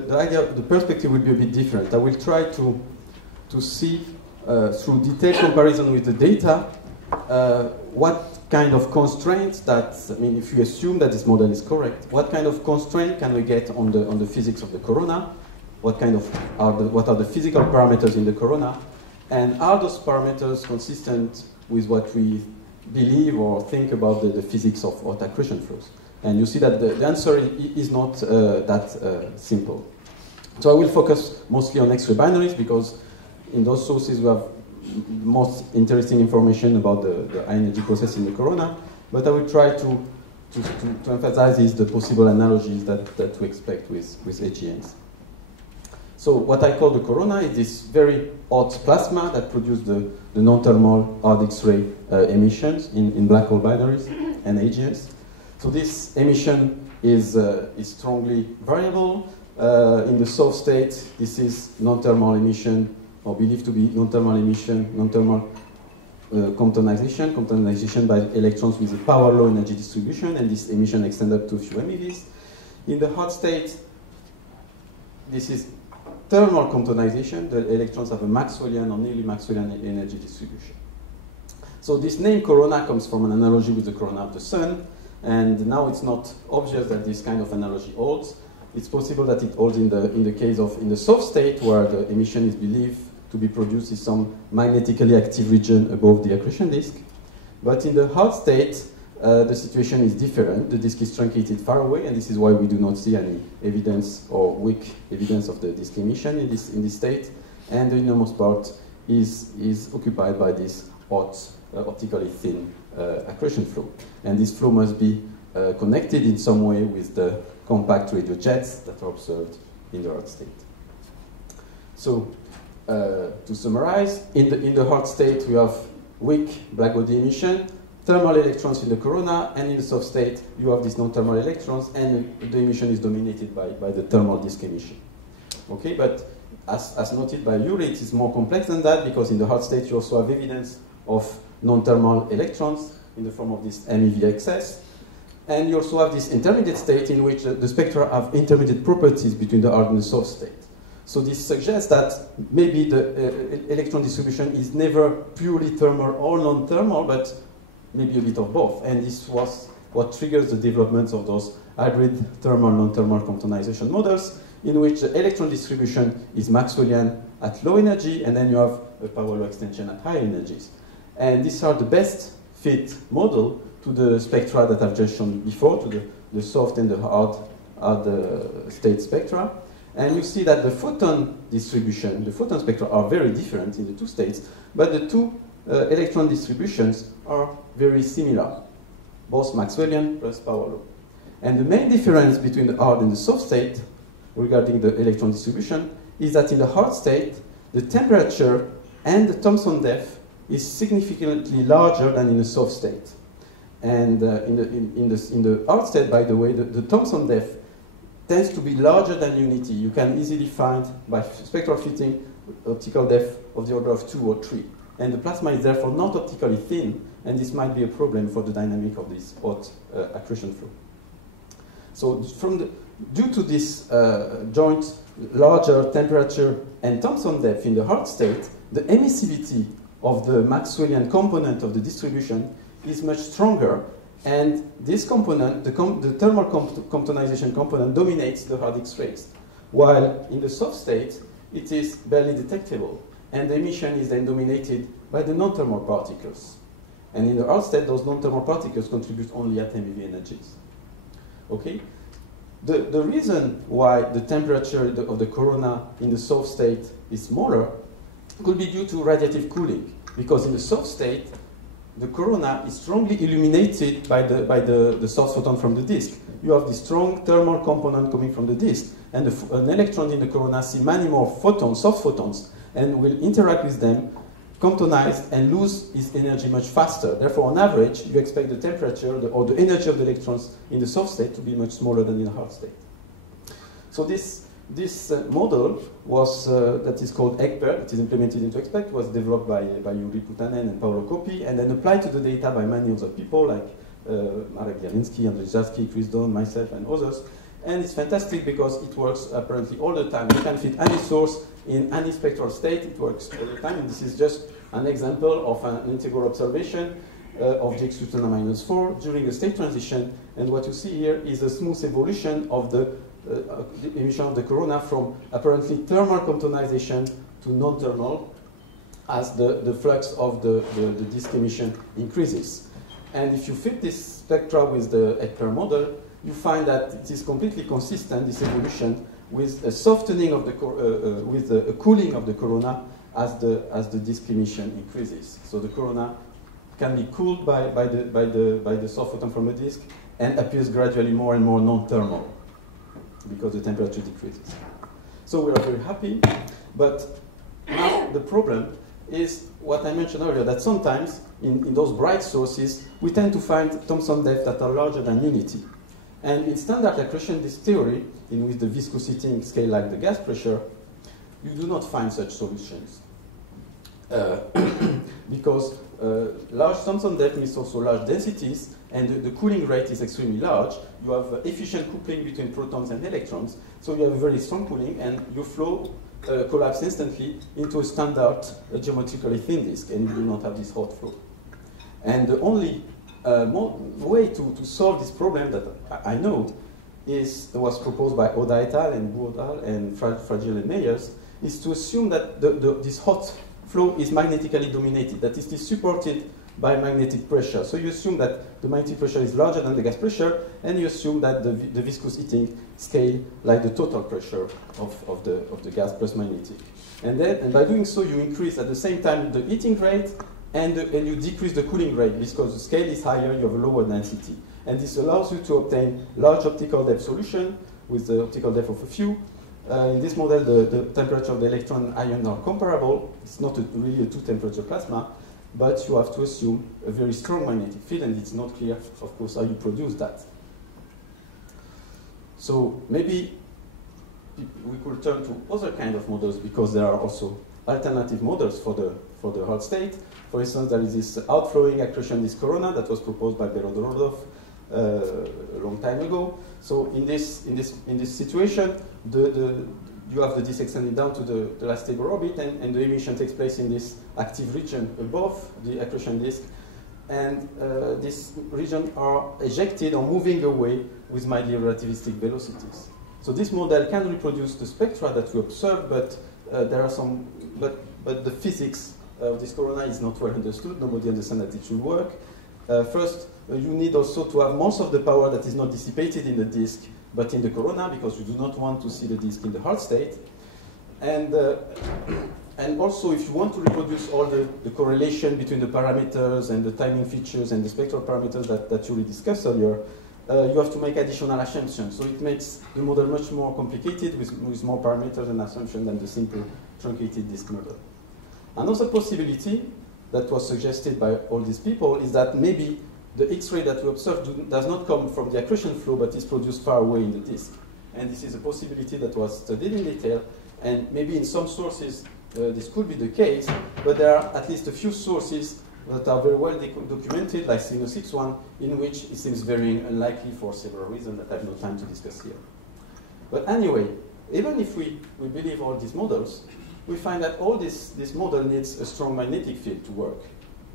the idea, the perspective will be a bit different. I will try to see through detailed comparison with the data what kind of constraints that, I mean, if you assume that this model is correct, what kind of constraint can we get on the physics of the corona? What are the physical parameters in the corona? And are those parameters consistent with what we believe or think about the physics of hot accretion flows? And you see that the answer is not that simple. So I will focus mostly on X-ray binaries because in those sources we have most interesting information about the high energy process in the corona. But I will try to emphasize is the possible analogies that we expect with AGNs. So what I call the corona is this very hot plasma that produces the non-thermal hard X-ray emissions in black hole binaries and AGNs. So this emission is strongly variable. In the soft state, this is non-thermal emission, or believed to be non-thermal emission, non-thermal comptonization by electrons with a power low energy distribution, and this emission extends up to a few MeVs. In the hot state, this is thermal comptonization. The electrons have a Maxwellian or nearly Maxwellian energy distribution. So this name corona comes from an analogy with the corona of the sun, and now it's not obvious that this kind of analogy holds. It's possible that it holds in the case of in the soft state where the emission is believed to be produced in some magnetically active region above the accretion disk. But in the hot state, the situation is different. The disk is truncated far away, and this is why we do not see any evidence or weak evidence of the disk emission in this state. And the innermost part is occupied by this hot, optically thin accretion flow. And this flow must be connected in some way with the compact radio jets that are observed in the hot state. So, to summarize, in the hot state we have weak blackbody emission, thermal electrons in the corona, and in the soft state you have these non-thermal electrons, and the emission is dominated by the thermal disk emission. Okay, but as noted by Yuri, it is more complex than that, because in the hot state you also have evidence of non-thermal electrons in the form of this MEV excess. And you also have this intermediate state in which the spectra have intermediate properties between the hard and the soft state. So this suggests that maybe the electron distribution is never purely thermal or non-thermal, but maybe a bit of both. And this was what triggers the development of those hybrid thermal non-thermal comptonization models, in which the electron distribution is Maxwellian at low energy, and then you have a power law extension at high energies. And these are the best fit model to the spectra that I've just shown before, to the soft and the hard state spectra. And you see that the photon distribution, the photon spectra are very different in the two states, but the two electron distributions are very similar, both Maxwellian plus power law. And the main difference between the hard and the soft state regarding the electron distribution is that in the hard state, the temperature and the Thomson depth is significantly larger than in the soft state. And in the hard state, by the way, the Thomson depth tends to be larger than unity. You can easily find, by spectral fitting, optical depth of the order of 2 or 3. And the plasma is therefore not optically thin, and this might be a problem for the dynamic of this hot accretion flow. So due to this joint larger temperature and Thomson depth in the hard state, the emissivity of the Maxwellian component of the distribution is much stronger, and this component, the thermal comptonization component, dominates the hard X-rays, while in the soft state it is barely detectable, and the emission is then dominated by the non-thermal particles. And in the hard state, those non-thermal particles contribute only at MeV energies. Okay? The reason why the temperature of the corona in the soft state is smaller could be due to radiative cooling, because in the soft state, the corona is strongly illuminated by the source photon from the disk. You have this strong thermal component coming from the disk, and an electron in the corona sees many more photons, soft photons, and will interact with them, comptonize, and lose its energy much faster. Therefore, on average, you expect the temperature or the energy of the electrons in the soft state to be much smaller than in the hard state. So this model was, that is called Egbert, that is implemented into Expect, was developed by Yuri Putanen and Paolo Coppi, and then applied to the data by many other people, like Marek Wieliński, Andrzej Żarski, Chris Dawn, myself, and others. And it's fantastic because it works apparently all the time. You can fit any source in any spectral state. It works all the time. And this is just an example of an integral observation of Jx to the -4 during a state transition. And what you see here is a smooth evolution of the emission of the corona from apparently thermal comptonization to non-thermal as the flux of the disk emission increases. And if you fit this spectra with the Eckler model, you find that it is completely consistent, this evolution, with a softening of the with a cooling of the corona as the disk emission increases. So the corona can be cooled by the soft photon from the disk and appears gradually more and more non-thermal because the temperature decreases. So we are very happy, but now the problem is what I mentioned earlier, that sometimes in those bright sources, we tend to find Thomson depths that are larger than unity. And in standard accretion disk theory, in which the viscosity scale like the gas pressure, you do not find such solutions. Because large Thomson depth means also large densities, and the cooling rate is extremely large. You have efficient coupling between protons and electrons, so you have a very strong cooling, and your flow collapse instantly into a standard geometrically thin disk, and you do not have this hot flow. And the only way to solve this problem that I know was proposed by Oda et al. And Wu et al. And Fragile and Meyers, is to assume that this hot flow is magnetically dominated, that it is supported by magnetic pressure. So you assume that the magnetic pressure is larger than the gas pressure, and you assume that the viscous heating scale like the total pressure of the gas plus magnetic. And by doing so, you increase at the same time the heating rate, and you decrease the cooling rate, because the scale is higher, you have a lower density. And this allows you to obtain large optical depth solution with the optical depth of a few. In this model, the temperature of the electron and ion are comparable. It's not really a two-temperature plasma, but you have to assume a very strong magnetic field, and it's not clear, of course, how you produce that. So maybe we could turn to other kind of models, because there are also alternative models for the hot state. For instance, there is this outflowing accretion disk corona that was proposed by Berodorov a long time ago. So in this situation, you have the disk extended down to the last stable orbit, and the emission takes place in this active region above the accretion disk. And this region are ejected or moving away with mildly relativistic velocities. So this model can reproduce the spectra that we observe, but there are some, but the physics of this corona is not well understood. Nobody understands that it should work. First, you need also to have most of the power that is not dissipated in the disk, but in the corona, because you do not want to see the disk in the hard state. And also, if you want to reproduce all the correlation between the parameters and the timing features and the spectral parameters that you discussed earlier, you have to make additional assumptions. So it makes the model much more complicated with more parameters and assumptions than the simple truncated disk model. Another possibility that was suggested by all these people is that maybe the X-ray that we observe does not come from the accretion flow, but is produced far away in the disk. And this is a possibility that was studied in detail, and maybe in some sources this could be the case, but there are at least a few sources that are very well documented, like Signal 6.1, in which it seems very unlikely for several reasons that I have no time to discuss here. But anyway, even if we believe all these models, we find that all this model needs a strong magnetic field to work.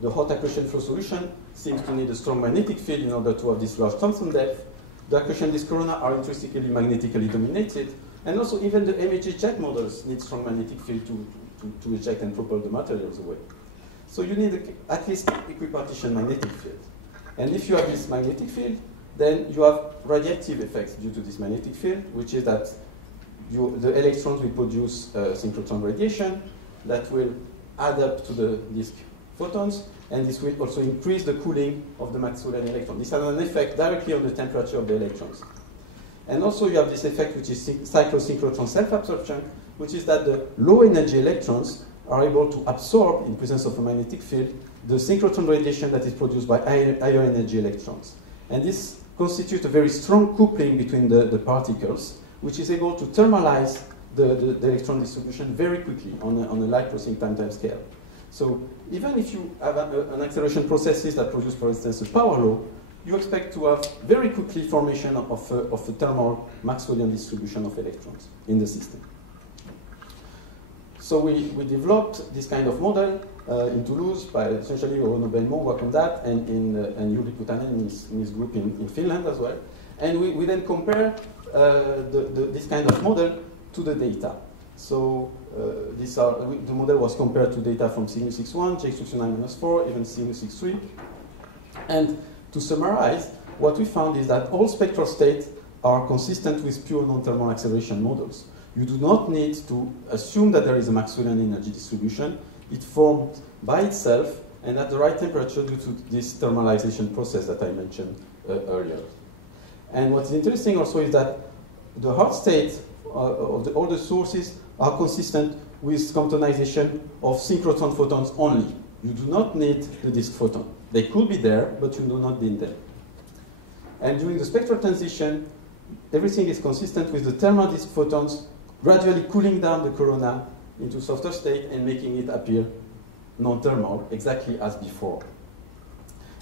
The hot accretion flow solution seems to need a strong magnetic field in order to have this large Thomson depth. The accretion disk corona are intrinsically magnetically dominated, and also even the MHD jet models need strong magnetic field to eject and propel the materials away. So you need at least equipartition magnetic field. And if you have this magnetic field, then you have radioactive effects due to this magnetic field, which is that the electrons will produce synchrotron radiation that will add up to the disk photons, and this will also increase the cooling of the Maxwellian electron. This has an effect directly on the temperature of the electrons. And also you have this effect, which is cyclosynchrotron self-absorption, which is that the low-energy electrons are able to absorb, in presence of a magnetic field, the synchrotron radiation that is produced by higher energy electrons. And this constitutes a very strong coupling between the particles, which is able to thermalize the electron distribution very quickly on a light crossing time scale. So even if you have an acceleration processes that produce, for instance, a power law, you expect to have very quickly formation of a thermal Maxwellian distribution of electrons in the system. So we developed this kind of model in Toulouse by essentially Ono Belmont work on that, and Juri Putanen in his group in Finland as well. And we then compare this kind of model to the data. So the model was compared to data from Cygnus X1, JX 9-4, even Cygnus X3. And to summarize, what we found is that all spectral states are consistent with pure non-thermal acceleration models. You do not need to assume that there is a Maxwellian energy distribution. It formed by itself and at the right temperature due to this thermalization process that I mentioned earlier. And what's interesting also is that the hot state of all the sources are consistent with comptonization of synchrotron photons only. You do not need the disk photon. They could be there, but you do not need them. And during the spectral transition, everything is consistent with the thermal disk photons gradually cooling down the corona into softer state and making it appear non-thermal, exactly as before.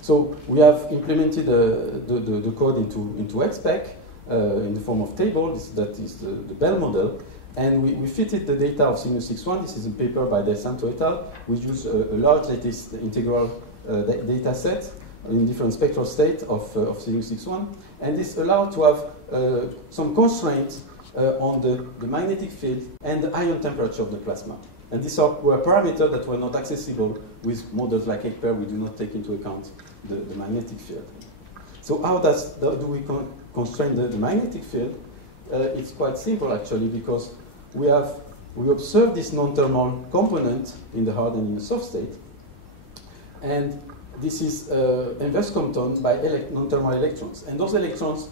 So we have implemented the code into XPEC in the form of table. That is the Bell model. And we fitted the data of Cygnus X1. This is a paper by Del Santo et al. We use a large lattice integral data set in different spectral states of Cygnus X1. And this allowed to have some constraints on the magnetic field and the ion temperature of the plasma. And these were parameters that were not accessible with models like ECPER. We do not take into account the magnetic field. So how do we constrain the magnetic field? It's quite simple actually, because we observe this non-thermal component in the hard and in the soft state, and this is inverse compton by non-thermal electrons, and those electrons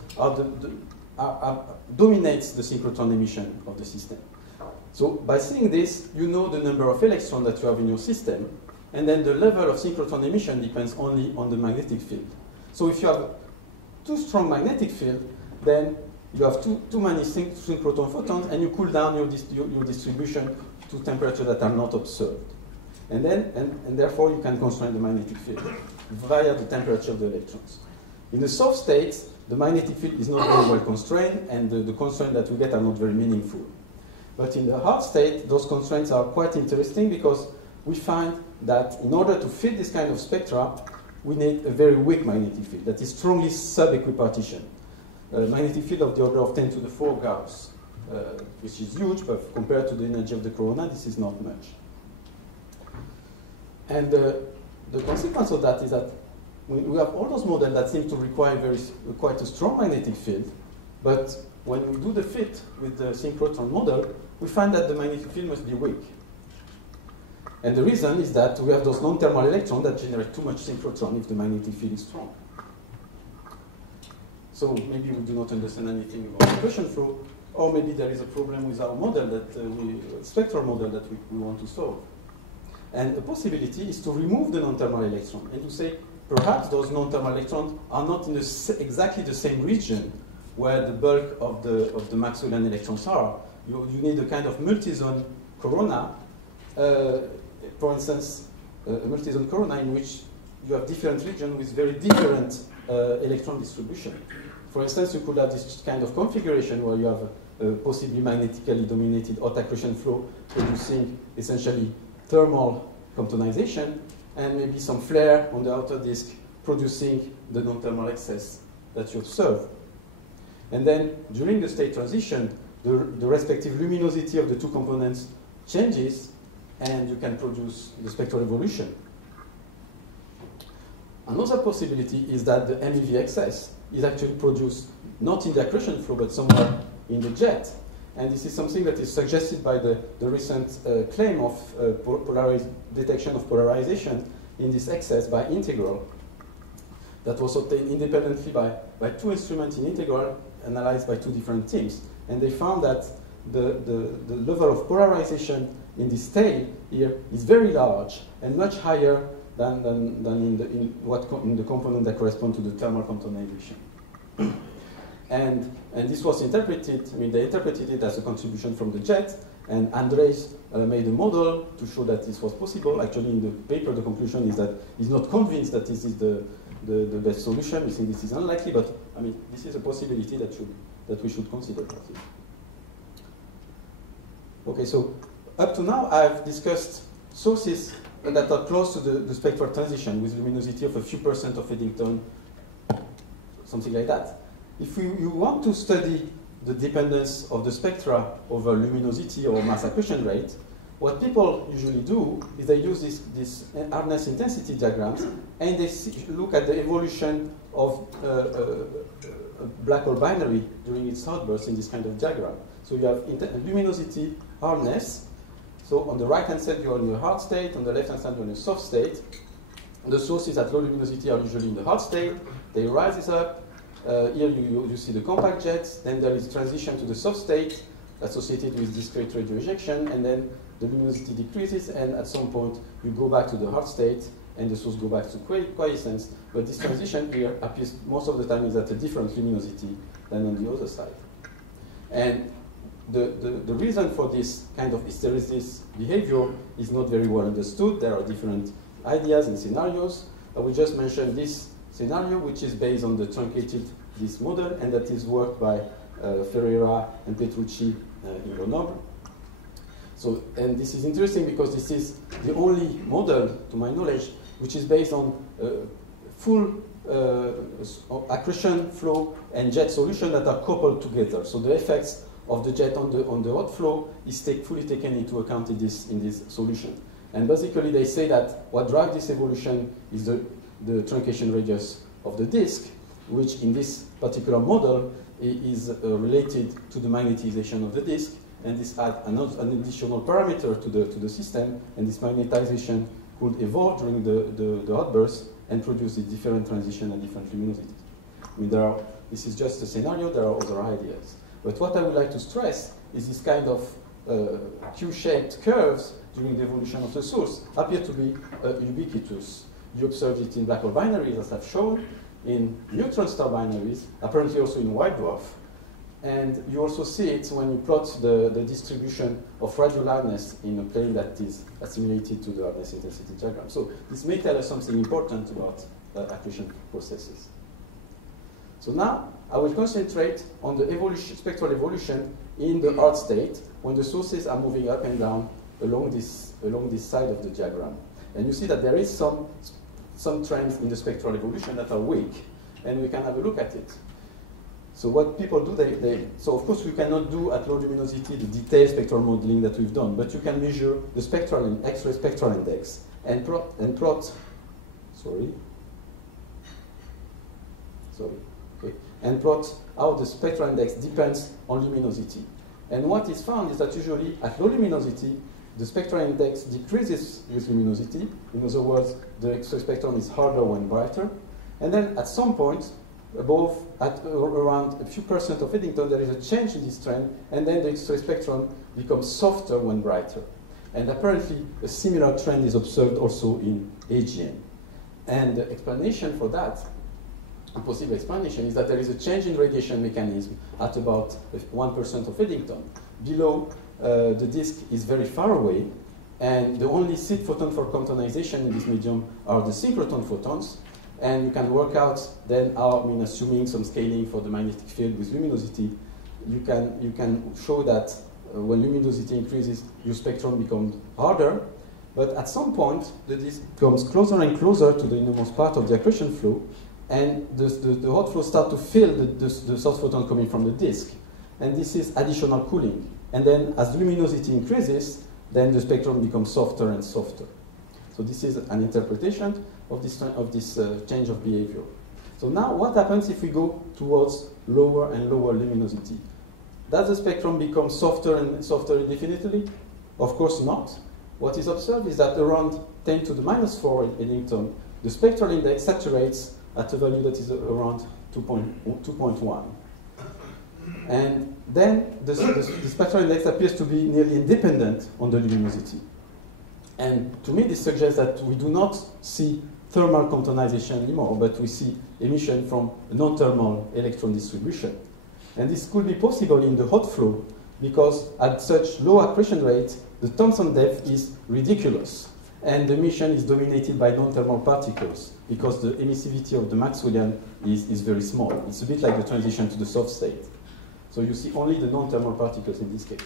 dominates the synchrotron emission of the system. So by seeing this, you know the number of electrons that you have in your system, and then the level of synchrotron emission depends only on the magnetic field. So if you have too strong magnetic field, then you have too many synchrotron photons, and you cool down your distribution to temperatures that are not observed. And therefore you can constrain the magnetic field via the temperature of the electrons. In the soft states, the magnetic field is not very well constrained, and the constraints that we get are not very meaningful. But in the hard state, those constraints are quite interesting, because we find that in order to fit this kind of spectra, we need a very weak magnetic field that is strongly sub-equipartition. Magnetic field of the order of 10 to the 4 Gauss, which is huge, but compared to the energy of the corona, this is not much. And the consequence of that is that we have all those models that seem to require quite a strong magnetic field, but when we do the fit with the synchrotron model, we find that the magnetic field must be weak. And the reason is that we have those non-thermal electrons that generate too much synchrotron if the magnetic field is strong. So maybe we do not understand anything about the accretion flow, or maybe there is a problem with our model, spectral model that we want to solve. And a possibility is to remove the non-thermal electron and to say, perhaps those non-thermal electrons are not in exactly the same region where the bulk of the Maxwellian electrons are. You need a kind of multi-zone corona, for instance, a multi-zone corona in which you have different regions with very different electron distribution. For instance, you could have this kind of configuration where you have a possibly magnetically dominated hot accretion flow producing essentially thermal comptonization, and maybe some flare on the outer disk producing the non-thermal excess that you observe. And then during the state transition, the respective luminosity of the two components changes, and you can produce the spectral evolution. Another possibility is that the MEV excess is actually produced not in the accretion flow, but somewhere in the jet. And this is something that is suggested by the recent claim of detection of polarization in this excess by integral that was obtained independently by two instruments in integral analyzed by two different teams. And they found that the level of polarization in this tail here is very large and much higher than in the component that correspond to the thermal comptonization. And this was interpreted, they interpreted it as a contribution from the jet, And Andres made a model to show that this was possible. Actually, in the paper, the conclusion is that he's not convinced that this is the best solution. We think this is unlikely, but I mean, this is a possibility that we should consider. Okay, so up to now, I've discussed sources that are close to the spectral transition with luminosity of a few percent of Eddington, something like that. If you want to study the dependence of the spectra over luminosity or mass accretion rate, what people usually do is they use this hardness intensity diagrams and they look at the evolution of a black hole binary during its outburst in this kind of diagram. So you have luminosity, hardness. So on the right-hand side, you're in the hard state. On the left-hand side, you're in a soft state. The sources at low luminosity are usually in the hard state. They rise up. Here you see the compact jets. Then there is transition to the soft state associated with discrete radio ejection. And then the luminosity decreases. And at some point, you go back to the hard state. And the source go back to quiescence. But this transition here appears most of the time is at a different luminosity than on the other side. And the reason for this kind of hysteresis behavior is not very well understood. There are different ideas and scenarios. I will just mention this scenario, which is based on the truncated disk model, and that is worked by Ferreira and Petrucci in Grenoble. So, and this is interesting because this is the only model, to my knowledge, which is based on full accretion flow and jet solution that are coupled together. So the effects of the jet on the hot flow is fully taken into account in this solution. And basically they say that what drives this evolution is the truncation radius of the disk, which in this particular model is related to the magnetization of the disk, and this adds an additional parameter to the system, and this magnetization could evolve during the outburst and produce a different transition and different luminosity. I mean, this is just a scenario, there are other ideas. But what I would like to stress is this kind of Q-shaped curves during the evolution of the source appear to be ubiquitous. You observe it in black hole binaries, as I've shown, in neutron star binaries, apparently also in white dwarf. And you also see it when you plot the distribution of radial hardness in a plane that is assimilated to the hardness intensity diagram. So this may tell us something important about accretion processes. So now I will concentrate on the spectral evolution in the hard state when the sources are moving up and down along this side of the diagram. And you see that there is some trends in the spectral evolution that are weak, and we can have a look at it. So what people do, so of course we cannot do at low luminosity the detailed spectral modeling that we've done, but you can measure the spectral and X-ray spectral index and plot how the spectral index depends on luminosity. And what is found is that usually at low luminosity, the spectral index decreases with luminosity. In other words, the X-ray spectrum is harder when brighter. And then at some point, around a few percent of Eddington, there is a change in this trend, and then the X-ray spectrum becomes softer when brighter. And apparently, a similar trend is observed also in AGN. And the explanation for that, a possible explanation, is that there is a change in radiation mechanism at about 1% of Eddington. Below, the disk is very far away, and the only seed photon for quantization in this medium are the synchrotron photons. And you can work out then how, assuming some scaling for the magnetic field with luminosity, you can show that when luminosity increases, your spectrum becomes harder. But at some point, the disk comes closer and closer to the innermost part of the accretion flow, and the hot flow starts to fill the source photon coming from the disk. And this is additional cooling. And then as luminosity increases, then the spectrum becomes softer and softer. So this is an interpretation of this change of behavior. So now what happens if we go towards lower and lower luminosity? Does the spectrum become softer and softer indefinitely? Of course not. What is observed is that around 10 to the minus 4 Eddington, the spectral index saturates at a value that is around 2.1. And then the spectral index appears to be nearly independent on the luminosity. And to me, this suggests that we do not see thermal quantization anymore, but we see emission from a non-thermal electron distribution. And this could be possible in the hot flow because at such low accretion rate, the Thomson depth is ridiculous. And the emission is dominated by non-thermal particles because the emissivity of the Maxwellian is very small. It's a bit like the transition to the soft state. So you see only the non-thermal particles in this case.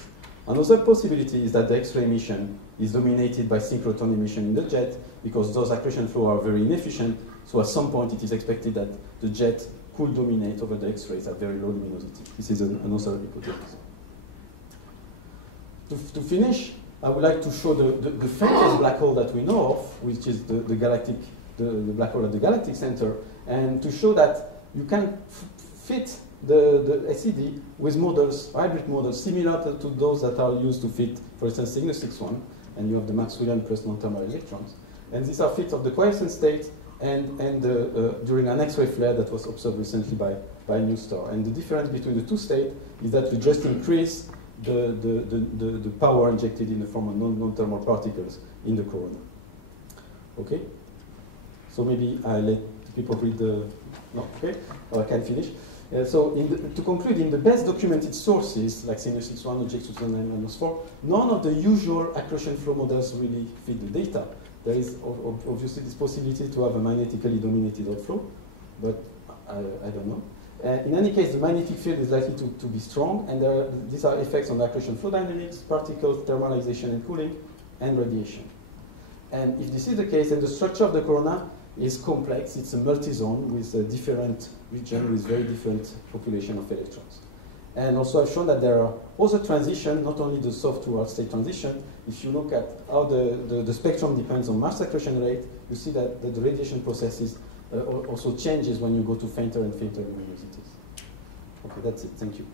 Another possibility is that the X-ray emission is dominated by synchrotron emission in the jet because those accretion flows are very inefficient. So at some point it is expected that the jet could dominate over the X-rays at very low luminosity. This is another hypothesis. To finish, I would like to show the faintest black hole that we know of, which is the black hole at the galactic center, and to show that you can fit the SED with models, hybrid models, similar to those that are used to fit, for instance, Cygnus 6-1, and you have the Maxwellian plus non-thermal electrons. And these are fits of the quiescent state and during an X-ray flare that was observed recently by a new star. And the difference between the two states is that we just increase the power injected in the form of non-thermal particles in the corona. Okay? So maybe I let people read the... No, okay? Or I can finish. So to conclude, in the best documented sources, like Cygnus 6-1 or JX2009-4, none of the usual accretion flow models really fit the data. There is obviously this possibility to have a magnetically dominated outflow, but I don't know. In any case, the magnetic field is likely to be strong, and these are effects on accretion flow dynamics, particles, thermalization and cooling, and radiation. And if this is the case, then the structure of the corona is complex. It's a multi-zone with a different region with very different population of electrons. And also I've shown that there are other transitions, not only the soft to hard state transition. If you look at how the spectrum depends on mass accretion rate, you see that the radiation processes also changes when you go to fainter and fainter luminosities. Okay, that's it. Thank you.